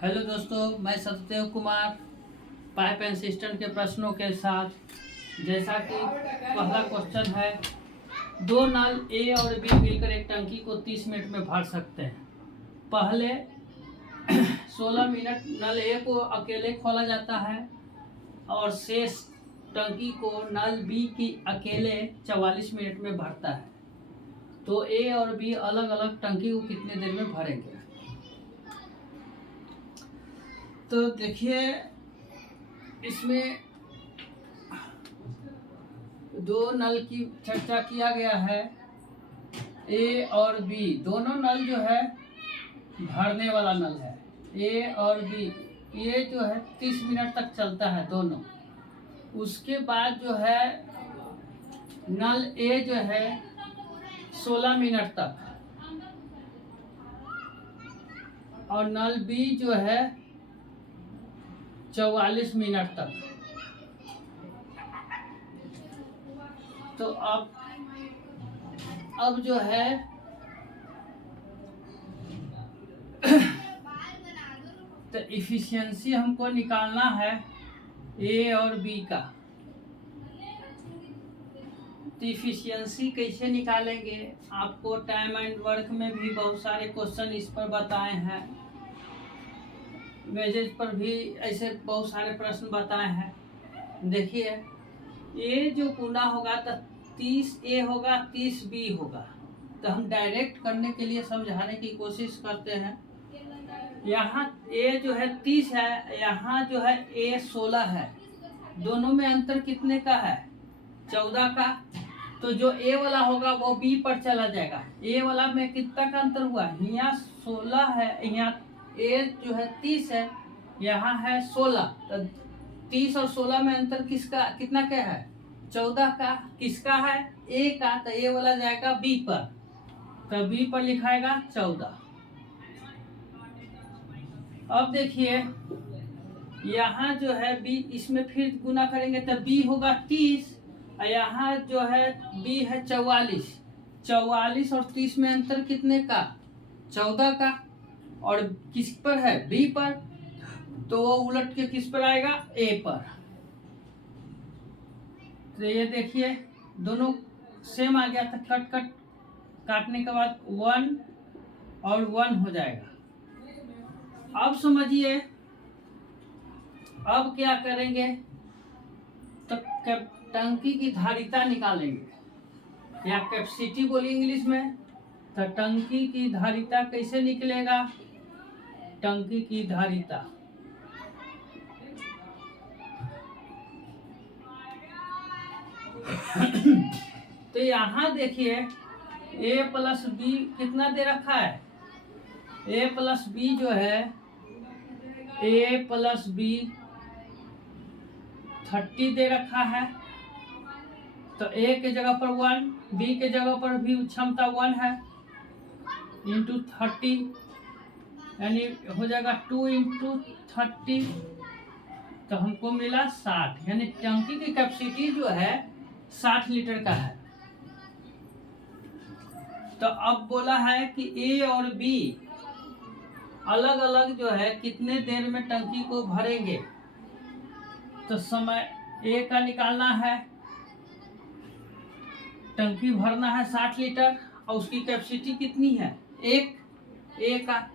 Hello दोस्तों, मैं Satyadev Kumar pipe and system के प्रश्नों के साथ। जैसा कि पहला क्वेश्चन है, दो नल ए और बी मिलकर एक टंकी को 30 मिनट में भर सकते हैं। पहले 16 मिनट नल ए को अकेले खोला जाता है और शेष टंकी को नल बी की अकेले 44 मिनट में भरता है। तो ए और बी अलग अलग टंकी को कितने देर में भरेंगे? तो देखिए, इसमें दो नल की चर्चा किया गया है। ए और बी दोनों नल जो है भरने वाला नल है। ए और बी ये जो है 30 मिनट तक चलता है दोनों। उसके बाद जो है नल ए जो है 16 मिनट तक और नल बी जो है 44 मिनट तक। तो अब जो है तो इफिशियंसी हमको निकालना है ए और बी का। तो इफिशियंसी कैसे निकालेंगे? आपको टाइम एंड वर्क में भी बहुत सारे क्वेश्चन इस पर बताए हैं, वेजेज पर भी ऐसे बहुत सारे प्रश्न बताए हैं। देखिए, ए जो गुना होगा तो 30 ए होगा, 30 बी होगा। तो हम डायरेक्ट करने के लिए समझाने की कोशिश करते हैं। यहाँ ए जो है 30 है, यहाँ जो है ए 16 है। दोनों में अंतर कितने का है? 14 का। तो जो ए वाला होगा वो बी पर चला जाएगा। ए वाला में कितना का अंतर हुआ? यहाँ 16 है, यहाँ ए जो है 30 है, यहाँ है 16। तो 30 और 16 में अंतर किसका कितना क्या है? 14 का। किसका है? ए का। तो ए वाला जाएगा बी पर, तो बी पर लिखाएगा 14। अब देखिए, यहाँ जो है बी, इसमें फिर गुना करेंगे तो बी होगा 30 और यहाँ जो है बी है 44। 44 और 30 में अंतर कितने का? 14 का। और किस पर है? बी पर। तो वो उलट के किस पर आएगा? ए पर। तो ये देखिए, दोनों सेम आ गया था। कट काटने के बाद 1 और 1 हो जाएगा। अब समझिए, अब क्या करेंगे? तो टंकी की धारिता निकालेंगे, या कैपेसिटी बोलिए इंग्लिश में। तो टंकी की धारिता कैसे निकलेगा? टंकी की धारिता तो यहाँ देखिए, ए प्लस बी कितना दे रखा है? ए प्लस बी जो है, ए प्लस बी 30 दे रखा है। तो ए के जगह पर 1, बी के जगह पर भी क्षमता 1 है, इंटू 30, यानी हो जाएगा 2 इंटू 30। तो हमको मिला 60, यानी टंकी की कैपेसिटी जो है 60 लीटर का है। तो अब बोला है कि ए और बी अलग अलग जो है कितने देर में टंकी को भरेंगे। तो समय ए का निकालना है। टंकी भरना है 60 लीटर और उसकी कैपेसिटी कितनी है? 1 ए का।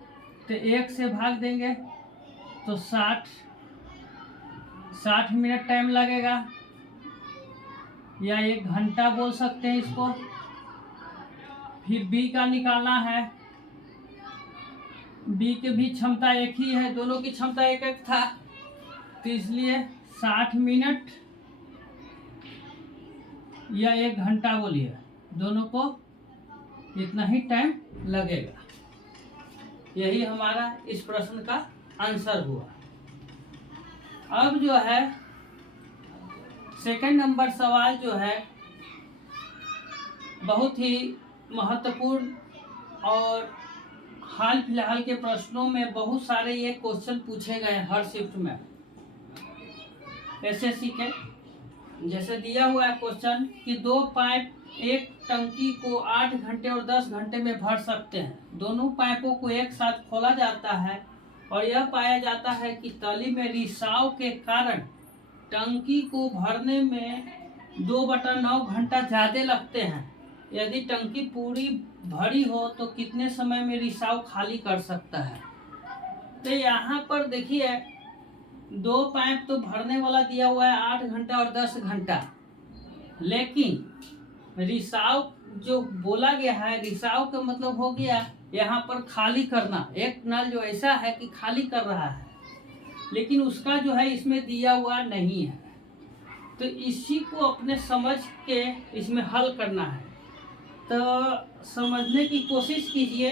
तो 1 से भाग देंगे तो 60 मिनट टाइम लगेगा, या 1 घंटा बोल सकते हैं इसको। फिर बी का निकालना है। बी के भी क्षमता एक ही है, दोनों की क्षमता एक एक था, तो इसलिए 60 मिनट या 1 घंटा बोलिए, दोनों को इतना ही टाइम लगेगा। यही हमारा इस प्रश्न का आंसर हुआ। अब जो है सेकंड नंबर सवाल जो है बहुत ही महत्वपूर्ण, और हाल फिलहाल के प्रश्नों में बहुत सारे ये क्वेश्चन पूछे गए हर शिफ्ट में। एसएससी के जैसे दिया हुआ है क्वेश्चन कि दो पाइप एक टंकी को 8 घंटे और 10 घंटे में भर सकते हैं। दोनों पाइपों को एक साथ खोला जाता है और यह पाया जाता है कि तली में रिसाव के कारण टंकी को भरने में 2/9 घंटा ज़्यादा लगते हैं। यदि टंकी पूरी भरी हो तो कितने समय में रिसाव खाली कर सकता है? तो यहाँ पर देखिए 2 पाइप तो भरने वाला दिया हुआ है 8 घंटा और 10 घंटा, लेकिन रिसाव जो बोला गया है, रिसाव का मतलब हो गया यहाँ पर खाली करना। एक नल जो ऐसा है कि खाली कर रहा है, लेकिन उसका जो है इसमें दिया हुआ नहीं है। तो इसी को अपने समझ के इसमें हल करना है। तो समझने की कोशिश कीजिए।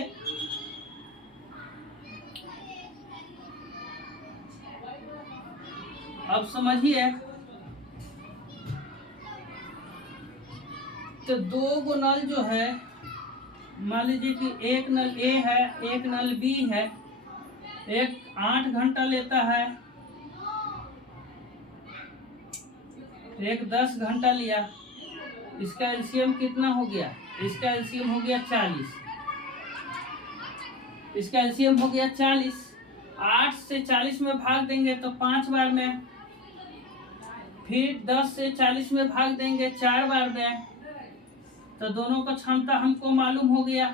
अब समझिए, तो 2 नल जो है, मान लीजिए कि एक नल ए है, एक नल बी है। एक 8 घंटा लेता है, एक 10 घंटा लिया। इसका एलसीएम कितना हो गया? इसका एलसीएम हो गया 40। इसका एलसीएम हो गया 40। 8 से 40 में भाग देंगे तो 5 बार में, फिर 10 से 40 में भाग देंगे 4 बार में। तो दोनों का क्षमता हमको मालूम हो गया।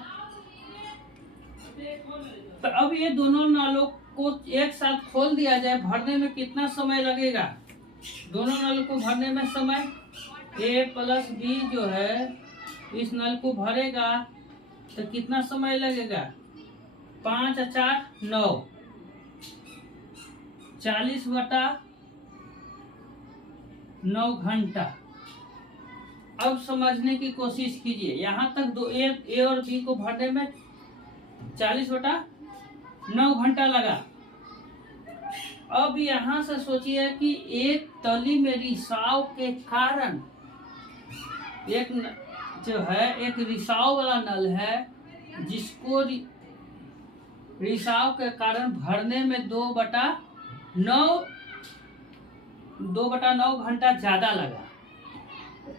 तो अब ये दोनों नालों को एक साथ खोल दिया जाए, भरने में कितना समय लगेगा? दोनों नल को भरने में समय, ए प्लस बी जो है इस नल को भरेगा तो कितना समय लगेगा? 5 और 4 9, 40/9 घंटा। अब समझने की कोशिश कीजिए। यहाँ तक दो ए और बी को भरने में 40/9 घंटा लगा। अब यहाँ से सोचिए कि एक तली में रिसाव के कारण एक जो है, एक रिसाव वाला नल है जिसको रिसाव के कारण भरने में 2/9 घंटा ज़्यादा लगा।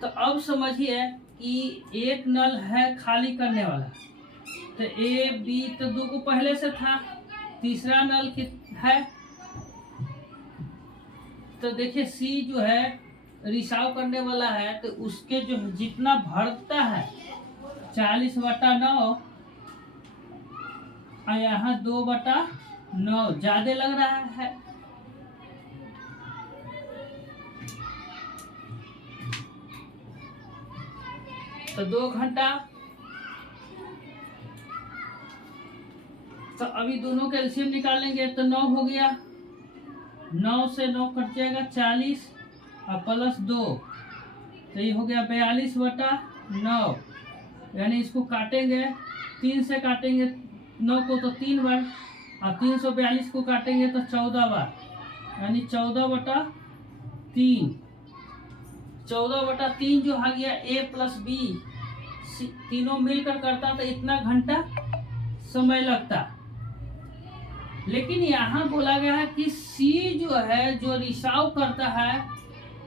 तो अब समझिए कि एक नल है खाली करने वाला, तो ए बी तो 2 को पहले से था, तीसरा नल है तो देखिए सी जो है रिसाव करने वाला है, तो उसके जो जितना भरता है 40/9 और यहाँ 2/9 ज्यादा लग रहा है। तो 2 घंटा। तो अभी दोनों का एलसीएम निकालेंगे तो 9 हो गया। 9 से 9 कट जाएगा 40 और प्लस 2, तो ये हो गया 42/9। यानी इसको काटेंगे 3 से, काटेंगे 9 को तो 3 बार, और 342 को काटेंगे तो 14 बार, यानी 14/3। 14/3 जो आ गया ए प्लस बी, तीनों मिलकर करता तो इतना घंटा समय लगता। लेकिन यहाँ बोला गया है कि सी जो है, जो रिसाव करता है,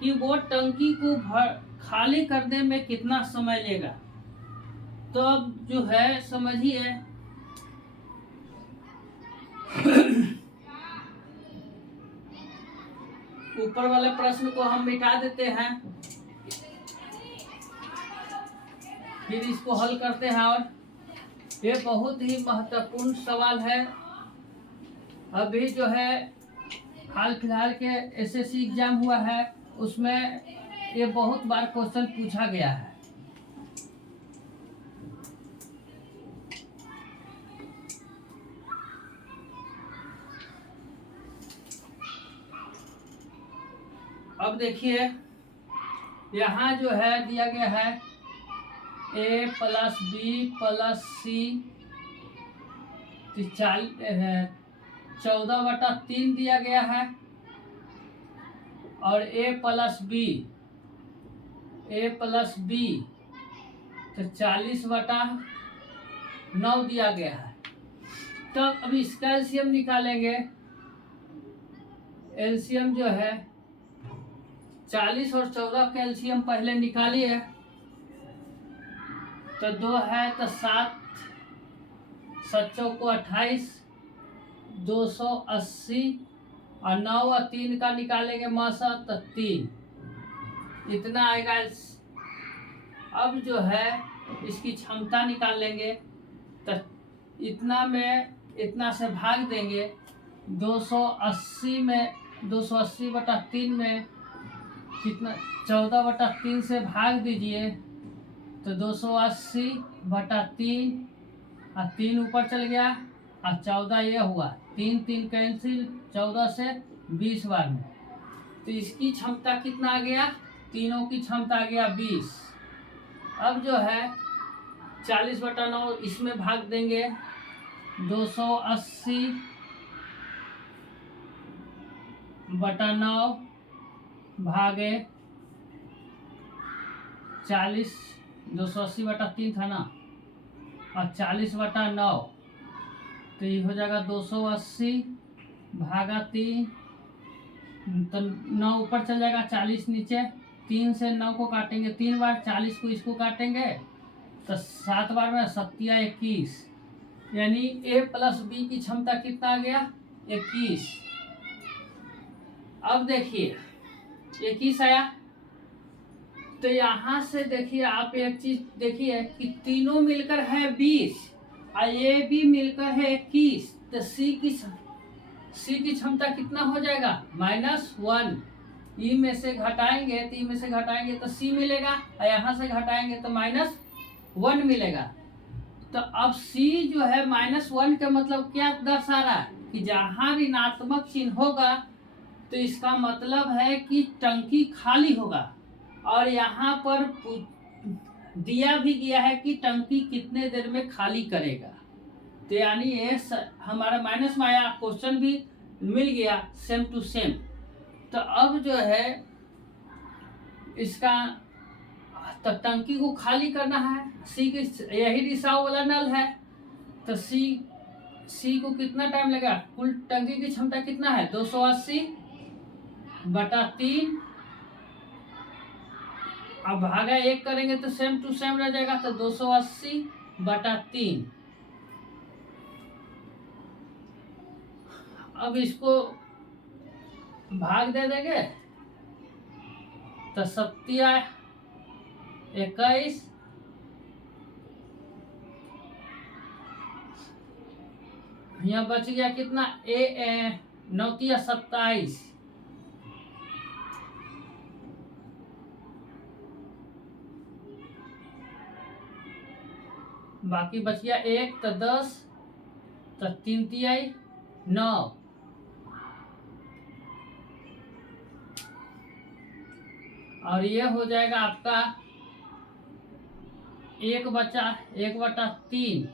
कि वो टंकी को खाली करने में कितना समय लेगा। तो अब जो है समझिए, ऊपर वाले प्रश्न को हम मिटा देते हैं, फिर इसको हल करते हैं। और ये बहुत ही महत्वपूर्ण सवाल है। अभी जो है हाल फिलहाल के एसएससी एग्जाम हुआ है, उसमें ये बहुत बार क्वेश्चन पूछा गया है। अब देखिए यहाँ जो है दिया गया है ए प्लस बी प्लस सी 14/3 दिया गया है, और ए प्लस बी तो 40/9 दिया गया है। तो अब इसका एलसीएम निकालेंगे। एलसीएम जो है 40 और 14 का एलसीएम पहले निकालिए, तो 2 है तो 7 7 को 28, 280 और 9 और 3 का निकालेंगे मासा तो 3 इतना आएगा। अब जो है इसकी क्षमता निकाल लेंगे तो इतना में इतना से भाग देंगे। 280 में 280/3 में कितना 14/3 से भाग दीजिए तो 280/3 और 3 ऊपर चल गया और 14 ये हुआ। 3 3 कैंसिल 14 से 20 बार में तो इसकी क्षमता कितना आ गया? तीनों की क्षमता आ गया 20। अब जो है 40/9 इसमें भाग देंगे। 280/9 भागे 40 280/3 था ना और 40/9 तो ये हो जाएगा 280 भागा 3 तो 9 ऊपर चल जाएगा 40 नीचे। 3 से 9 को काटेंगे 3 बार, 40 को इसको काटेंगे तो 7 बार में 7 21 यानी A + B की क्षमता कितना आ गया? 21। अब देखिए 21 आया तो यहाँ से देखिए आप एक चीज देखिए कि तीनों मिलकर है 20 और ये भी मिलकर है 21 तो C की क्षमता कितना हो जाएगा? -1। ई में से घटाएंगे तो ई में से घटाएंगे तो C मिलेगा और यहाँ से घटाएंगे तो -1 मिलेगा। तो अब C जो है -1 का मतलब क्या दर्शा रहा है कि जहाँ ऋणात्मक चिन्ह होगा तो इसका मतलब है कि टंकी खाली होगा। और यहाँ पर दिया भी गया है कि टंकी कितने देर में खाली करेगा। तो यानी ये हमारा माइनस में आया, क्वेश्चन भी मिल गया सेम टू सेम। तो अब जो है इसका तो टंकी को खाली करना है। सी की यही रिसाव वाला नल है तो सी को कितना टाइम लगेगा? कुल टंकी की क्षमता कितना है? 280/3 अब भागा 1 करेंगे तो सेम टू सेम रह जाएगा तो 280/3। अब इसको भाग दे देंगे तो 7 21 यहाँ बच गया कितना? 9 27 बाकी बच गया 1 तो 10 तो 3 9 और ये हो जाएगा आपका 1/3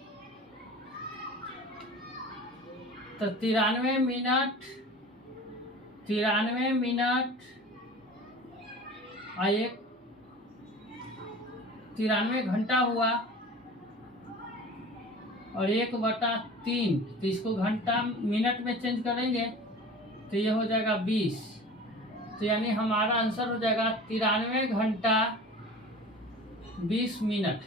तो 93 मिनट और 93 घंटा हुआ और 1/3 तो इसको घंटा मिनट में चेंज करेंगे तो ये हो जाएगा 20। तो यानी हमारा आंसर हो जाएगा 93 घंटा 20 मिनट।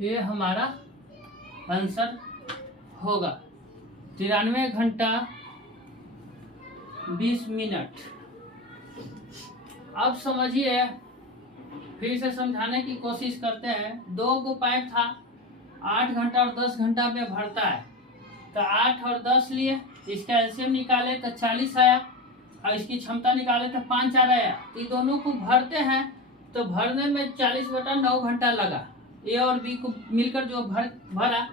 ये हमारा आंसर होगा 93 घंटा 20 मिनट। अब समझिए, फिर से समझाने की कोशिश करते हैं। 2 गो पाइप था, 8 घंटा और 10 घंटा में भरता है तो 8 और 10 लिए, इसका एलसीएम निकाले तो 40 आया और इसकी क्षमता निकाले तो 5 आया। तो ये दोनों को भरते हैं तो भरने में 40/9 घंटा लगा। ए और बी को मिलकर जो भरा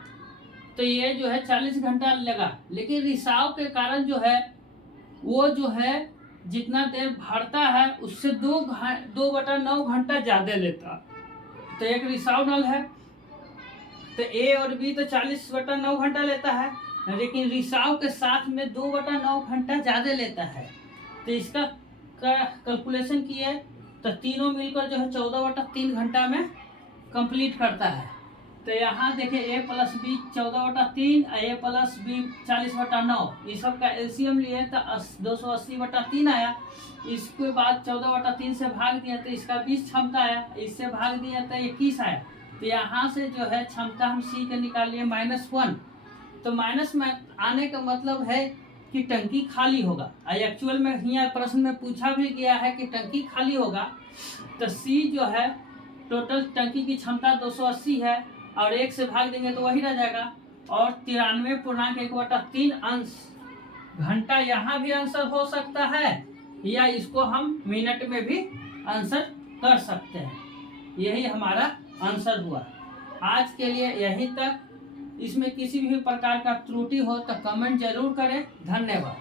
तो ये जो है 40 घंटा लगा। लेकिन रिसाव के कारण जो है वो जो है जितना देर भरता है उससे 2/9 घंटा ज़्यादा लेता। तो एक रिसाव नल है तो ए और बी तो 40/9 घंटा लेता है, लेकिन रिसाव के साथ में 2/9 घंटा ज़्यादा लेता है। तो इसका कैलकुलेशन किए तो तीनों मिलकर जो है 14/3 घंटा में कंप्लीट करता है। तो यहाँ देखिए A + B 14/3 और A + B 40/9, इस सब का एलसीएम लिए तो 280/3 आया। इसके बाद 14/3 से भाग दिया तो इसका 20 क्षमता आया, इससे भाग दिया तो 21 आया। तो यहाँ से जो है क्षमता हम सी का निकालिए -1। तो माइनस में आने का मतलब है कि टंकी खाली होगा। एक्चुअल में यहाँ प्रश्न में पूछा भी गया है कि टंकी खाली होगा, तो सी जो है टोटल टंकी की क्षमता 280 है और 1 से भाग देंगे तो वही रह जाएगा, और 93.1/3 अंश घंटा यहाँ भी आंसर हो सकता है, या इसको हम मिनट में भी आंसर कर सकते हैं। यही हमारा आंसर हुआ। आज के लिए यहीं तक। इसमें किसी भी प्रकार का त्रुटि हो तो कमेंट जरूर करें। धन्यवाद।